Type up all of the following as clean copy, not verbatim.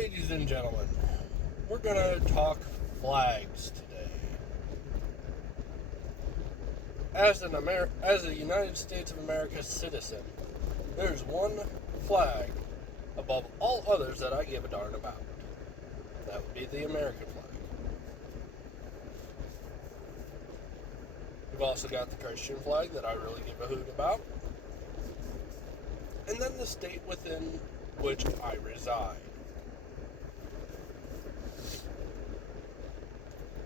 Ladies and gentlemen, we're going to talk flags today. As a United States of America citizen, there's one flag above all others that I give a darn about. That would be the American flag. We've also got the Christian flag that I really give a hoot about. And then the state within which I reside.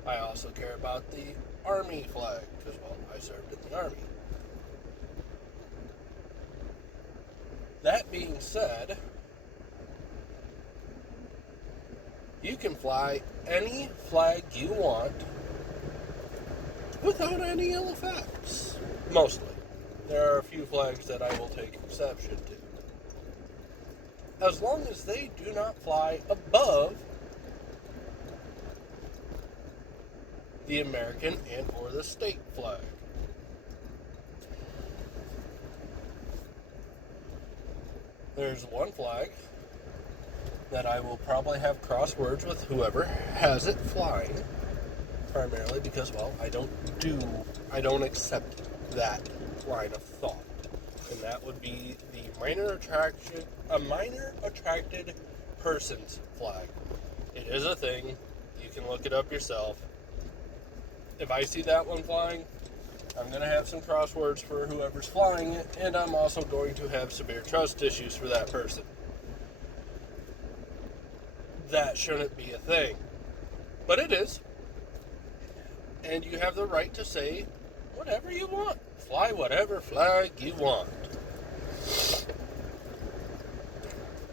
I also care about the Army flag, because, well, I served in the Army. That being said, you can fly any flag you want without any ill effects. Mostly. There are a few flags that I will take exception to. As long as they do not fly above the American and or the state flag. There's one flag that I will probably have crosswords with whoever has it flying, primarily because, well, I don't accept that line of thought. And that would be a minor attracted person's flag. It is a thing. You can look it up yourself. If I see that one flying, I'm going to have some crosswords for whoever's flying it, and I'm also going to have severe trust issues for that person. That shouldn't be a thing. But it is. And you have the right to say whatever you want. Fly whatever flag you want.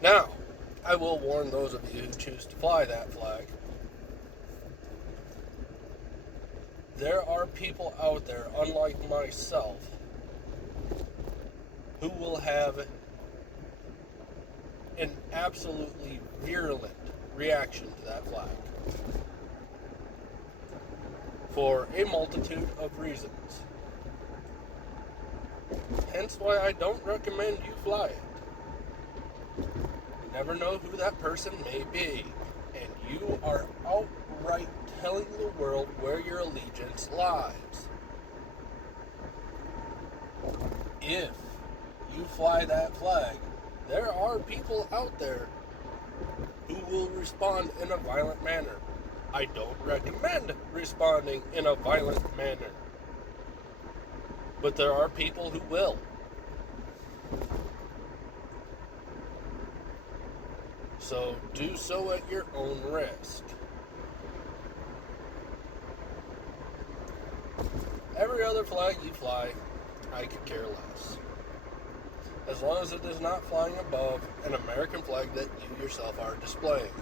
Now, I will warn those of you who choose to fly that flag. There are people out there, unlike myself, who will have an absolutely virulent reaction to that flag. For a multitude of reasons. Hence why I don't recommend you fly it. You never know who that person may be. And you are outright telling the world where your allegiance lies. If you fly that flag, there are people out there who will respond in a violent manner. I don't recommend responding in a violent manner. But there are people who will. So do so at your own risk. Every other flag you fly, I could care less. As long as it is not flying above an American flag that you yourself are displaying.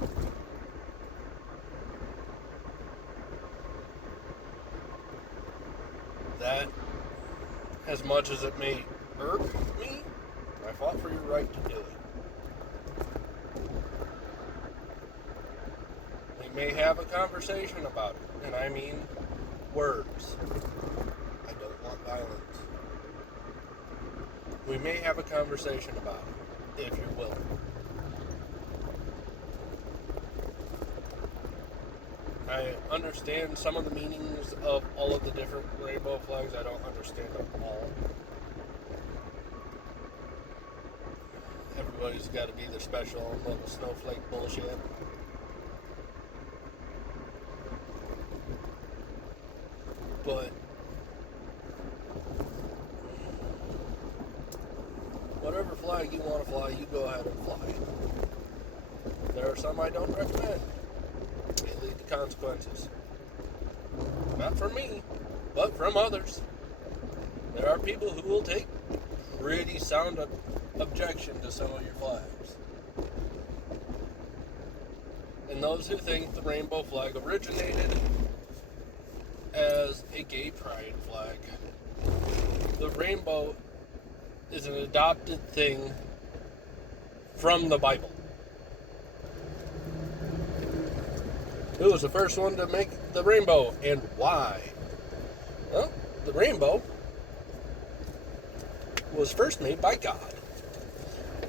That, as much as it may irk me, I fought for your right to do it. We may have a conversation about it, and I mean words. I don't want violence. We may have a conversation about it, if you're willing. I understand some of the meanings of all of the different rainbow flags. I don't understand them all. Everybody's got to be their special little snowflake bullshit. But whatever flag you want to fly, you go ahead and fly. There are some I don't recommend. May lead to consequences. Not from me, but from others. There are people who will take pretty sound objection to some of your flags. And those who think the rainbow flag originated as a gay pride flag. The rainbow is an adopted thing from the Bible. Who was the first one to make the rainbow, and why? Well, the rainbow was first made by God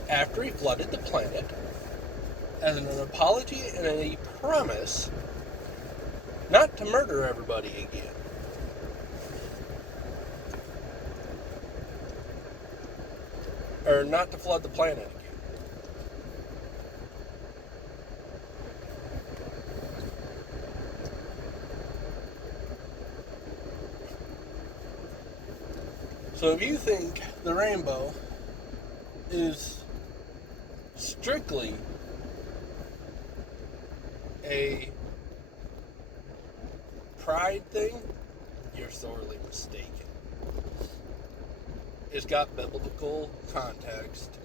after he flooded the planet as an apology and a promise not to murder everybody again. Or not to flood the planet again. So if you think the rainbow is strictly a pride thing, you're sorely mistaken. It's got biblical context,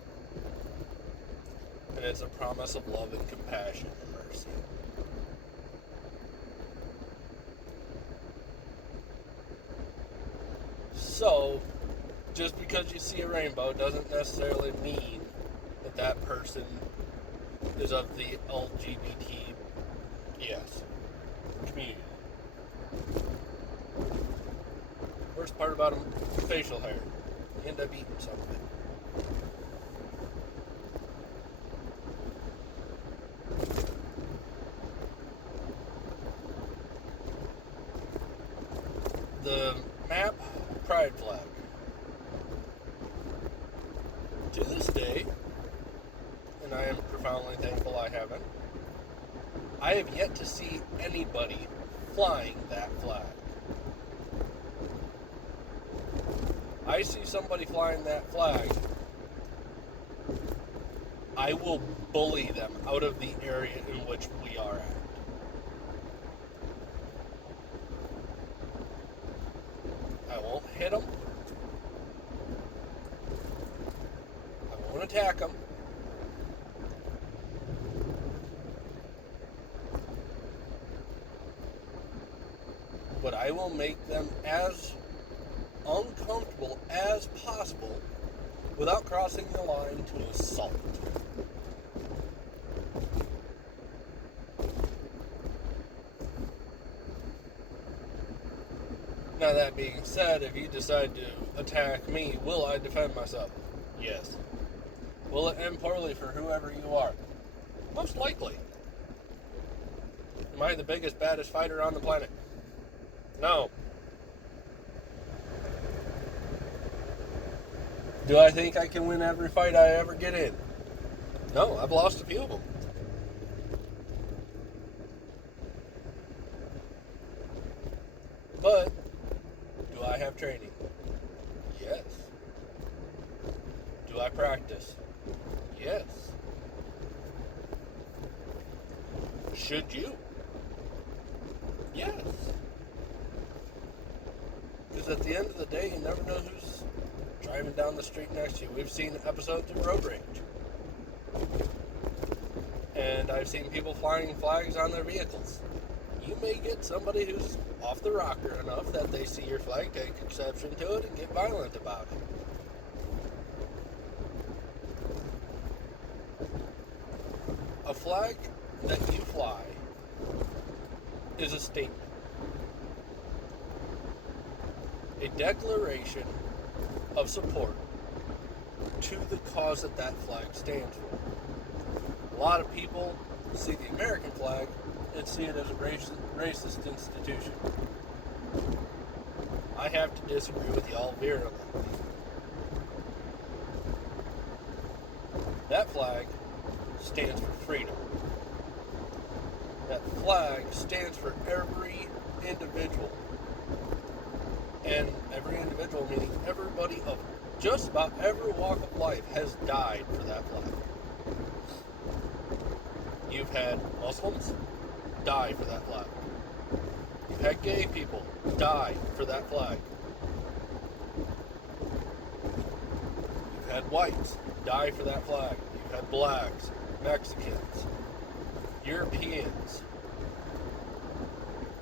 and it's a promise of love and compassion and mercy. So, just because you see a rainbow doesn't necessarily mean that that person is of the LGBT, community. Worst part about them, facial hair. You end up eating some of it. The MAP pride flag. To this day, and I am profoundly thankful I haven't, I have yet to see anybody flying that flag. I see somebody flying that flag, I will bully them out of the area in which we are at. I won't hit them. I won't attack them. But I will make them as uncomfortable as possible without crossing the line to assault. Now that being said, if you decide to attack me, will I defend myself? Yes. Will it end poorly for whoever you are? Most likely. Am I the biggest, baddest fighter on the planet? No. Do I think I can win every fight I ever get in? No, I've lost a few of them. But, do I have training? Yes. Do I practice? Yes. Should you? Yes. Because at the end of the day, you never know who's driving down the street next to you. We've seen episodes of Road Rage. And I've seen people flying flags on their vehicles. You may get somebody who's off the rocker enough that they see your flag, take exception to it, and get violent about it. A flag that you fly is a statement. A declaration of support to the cause that that flag stands for. A lot of people see the American flag and see it as a racist institution. I have to disagree with y'all virulently. That flag stands for freedom. That flag stands for every individual. And every individual, meaning everybody of just about every walk of life, has died for that flag. You've had Muslims die for that flag. You've had gay people die for that flag. You've had whites die for that flag. You've had blacks, Mexicans, Europeans,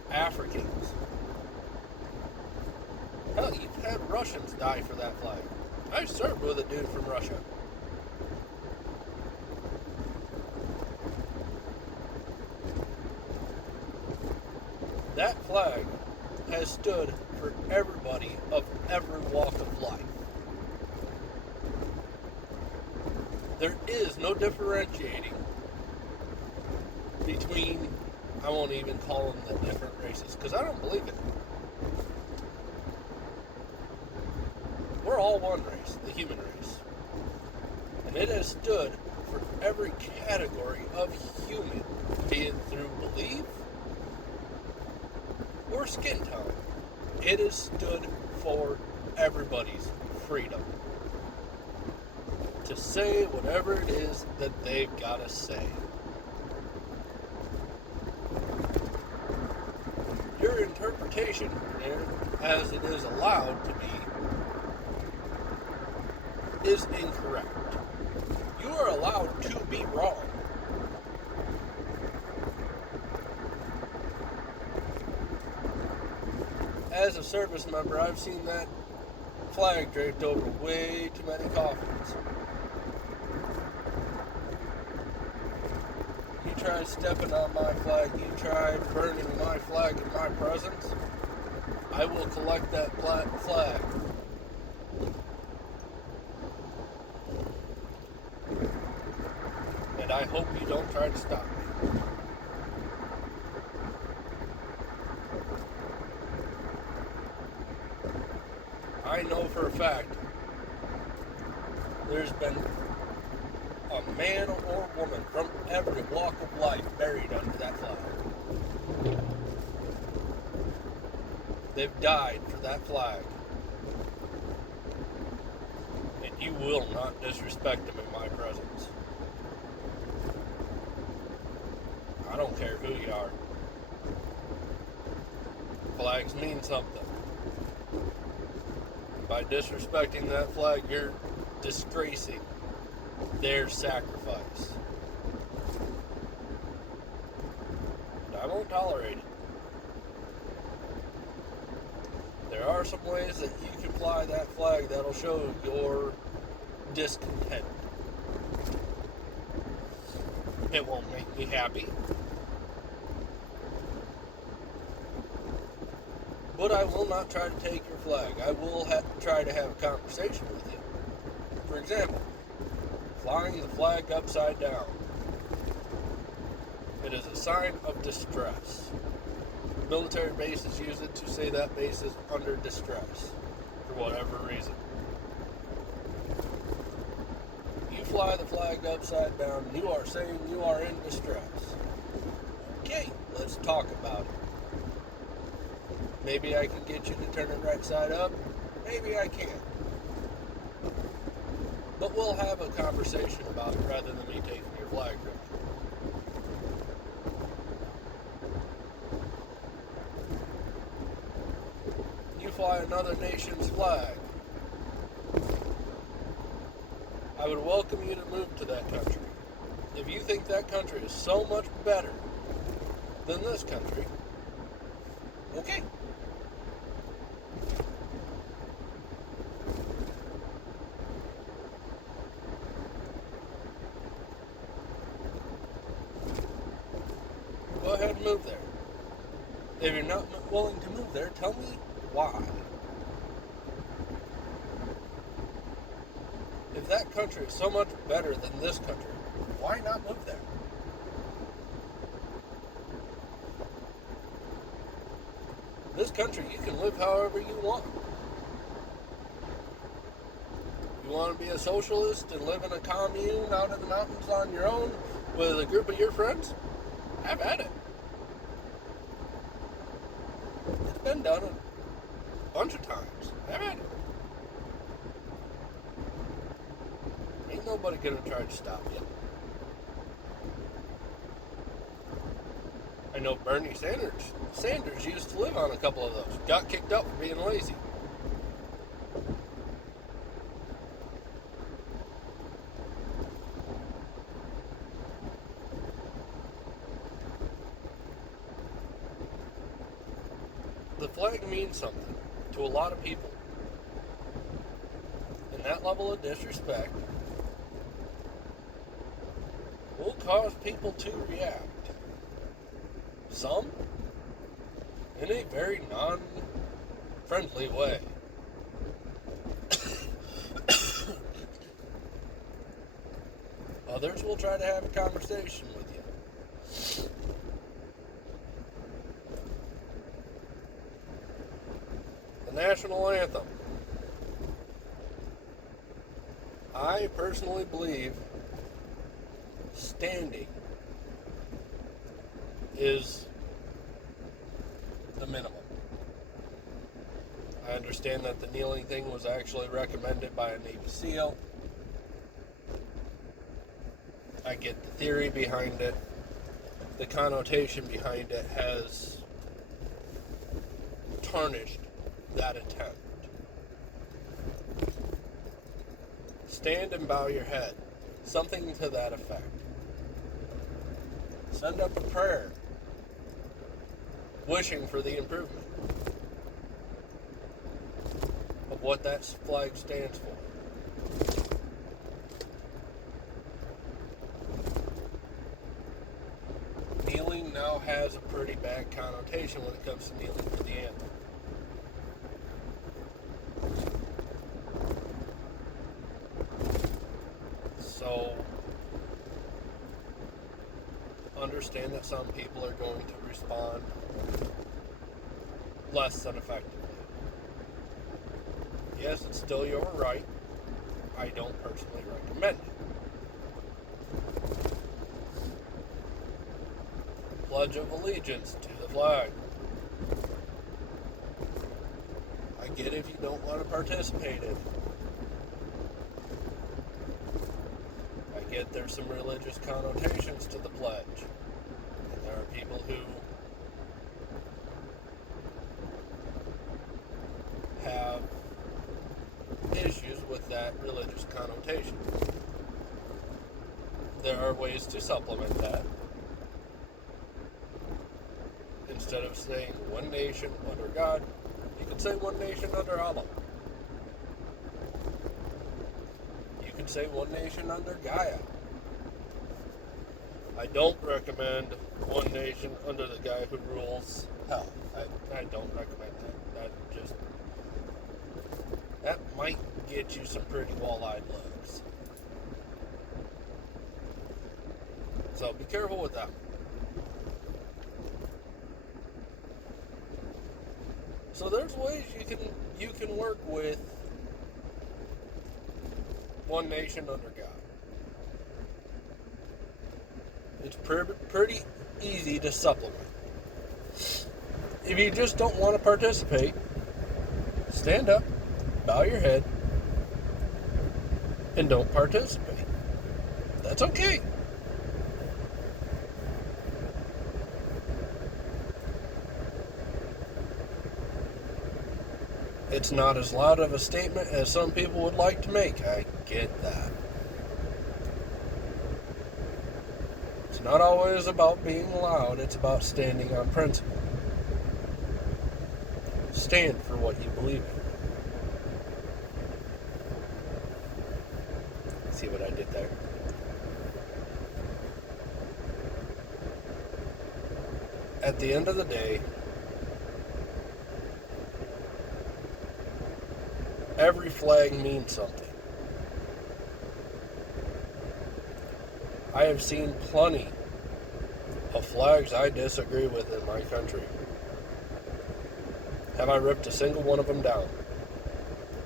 Africans. Hell, you've had Russians die for that flag. I served with a dude from Russia. That flag has stood for everybody of every walk of life. There is no differentiating between, I won't even call them the different races, because I don't believe it. We're all one race, the human race. And it has stood for every category of human, be it through belief or skin tone. It has stood for everybody's freedom to say whatever it is that they've got to say. Your interpretation, as it is allowed to be, is incorrect. You are allowed to be wrong. As a service member, I've seen that flag draped over way too many coffins. You try stepping on my flag, you try burning my flag in my presence, I will collect that flag. And I hope you don't try to stop me. I know for a fact there's been a man or woman from every walk of life buried under that flag. They've died for that flag. And you will not disrespect them in my presence. I don't care who you are. Flags mean something. By disrespecting that flag, you're disgracing their sacrifice. And I won't tolerate it. There are some ways that you can fly that flag that'll show your discontent. It won't make me happy. But I will not try to take your flag. I will try to have a conversation with you. For example, flying the flag upside down. It is a sign of distress. Military bases use it to say that base is under distress, for whatever reason. You fly the flag upside down, you are saying you are in distress. Okay, let's talk about it. Maybe I can get you to turn it right side up. Maybe I can't. But we'll have a conversation about it rather than me taking your flag from you. You fly another nation's flag. I would welcome you to move to that country. If you think that country is so much better than this country, okay. Go ahead and move there. If you're not willing to move there, tell me why. If that country is so much better than this country, why not move there? This country, you can live however you want. You want to be a socialist and live in a commune out in the mountains on your own with a group of your friends? Have at it. It's been done a bunch of times. Have at it. Ain't nobody gonna try to stop you. I know Bernie Sanders used to live on a couple of those. Got kicked out for being lazy. The flag means something to a lot of people. And that level of disrespect will cause people to react. Some in a very non-friendly way. Others will try to have a conversation with you. The national anthem. I personally believe standing is the minimum. I understand that the kneeling thing was actually recommended by a Navy SEAL. I get the theory behind it. The connotation behind it has tarnished that attempt. Stand and bow your head. Something to that effect. Send up a prayer wishing for the improvement of what that flag stands for. Kneeling now has a pretty bad connotation when it comes to kneeling for the anthem. So, understand that some people are going to respond less than effectively. Yes, it's still your right. I don't personally recommend it. Pledge of Allegiance to the flag. I get if you don't want to participate in it. I get there's some religious connotations to the pledge. And there are people who have issues with that religious connotation. There are ways to supplement that. Instead of saying one nation under God, you could say one nation under Allah. You could say one nation under Gaia. I don't recommend one nation under the guy who rules hell. I don't recommend that. That might get you some pretty wall-eyed looks. So be careful with that. So there's ways you can work with one nation under God. It's pretty easy to supplement. If you just don't want to participate, stand up, bow your head, and don't participate. That's okay. It's not as loud of a statement as some people would like to make. I get that. It's not always about being loud. It's about standing on principle. Stand for what you believe in. See what I did there? At the end of the day, every flag means something. I have seen plenty of flags I disagree with in my country. Have I ripped a single one of them down?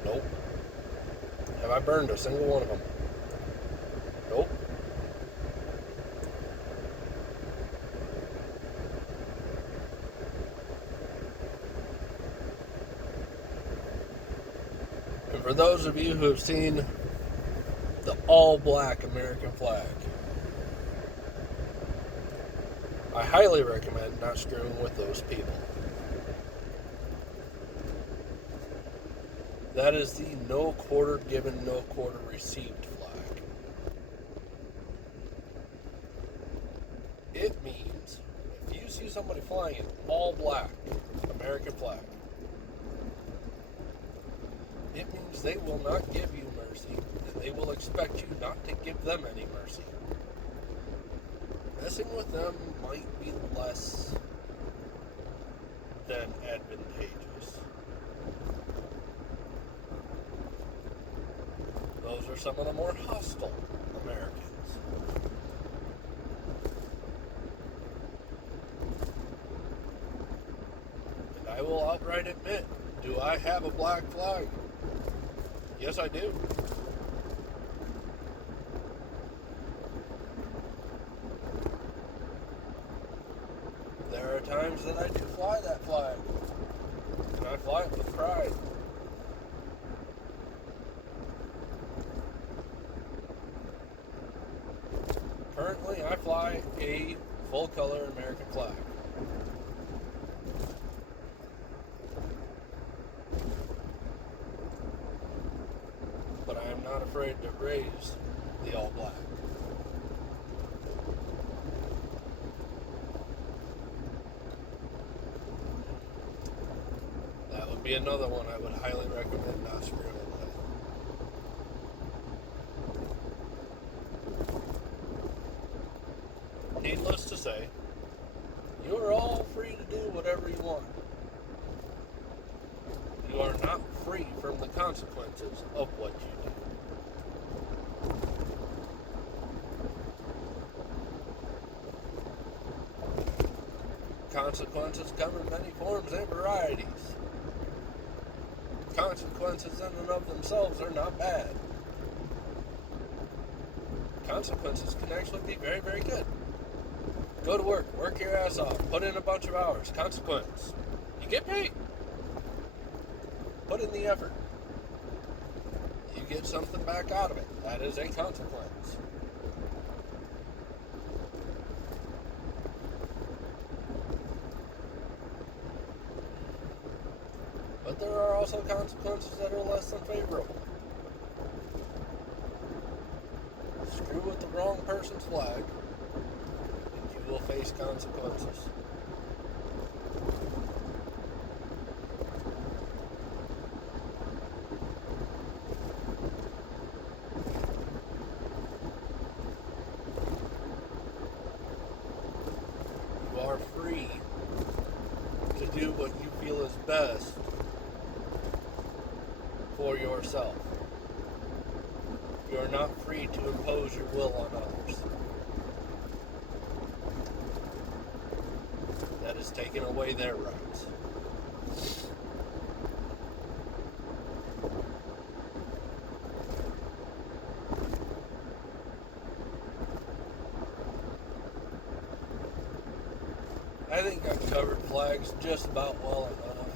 Nope. Have I burned a single one of them? Nope. And for those of you who have seen the all-black American flag, I highly recommend not screwing with those people. That is the no quarter given, no quarter received flag. It means if you see somebody flying an all black American flag, it means they will not give you mercy, and they will expect you not to give them any mercy. Messing with them might be less than advantageous. Those are some of the more hostile Americans. outright admit, do I have a black flag? Yes, I do. There are times that I do fly that flag, and I fly it with pride. Currently, I fly a full-color American flag. But I am not afraid to raise the all-black. That would be another one I would highly recommend not screwing with. Needless to say, you are all free to do whatever you want. You are not free from the consequences of what you do. Consequences come in many forms and varieties. Consequences in and of themselves are not bad. Consequences can actually be very, very good. Go to work your ass off, put in a bunch of hours. Consequence, you get paid. Put in the effort. You get something back out of it. That is a consequence. But there are also consequences that are less than favorable. Screw with the wrong person's flag, and you will face consequences. You are free to do what you feel is best for yourself. You are not free to impose your will on others. That is taking away their rights. I think I've covered flags just about well enough.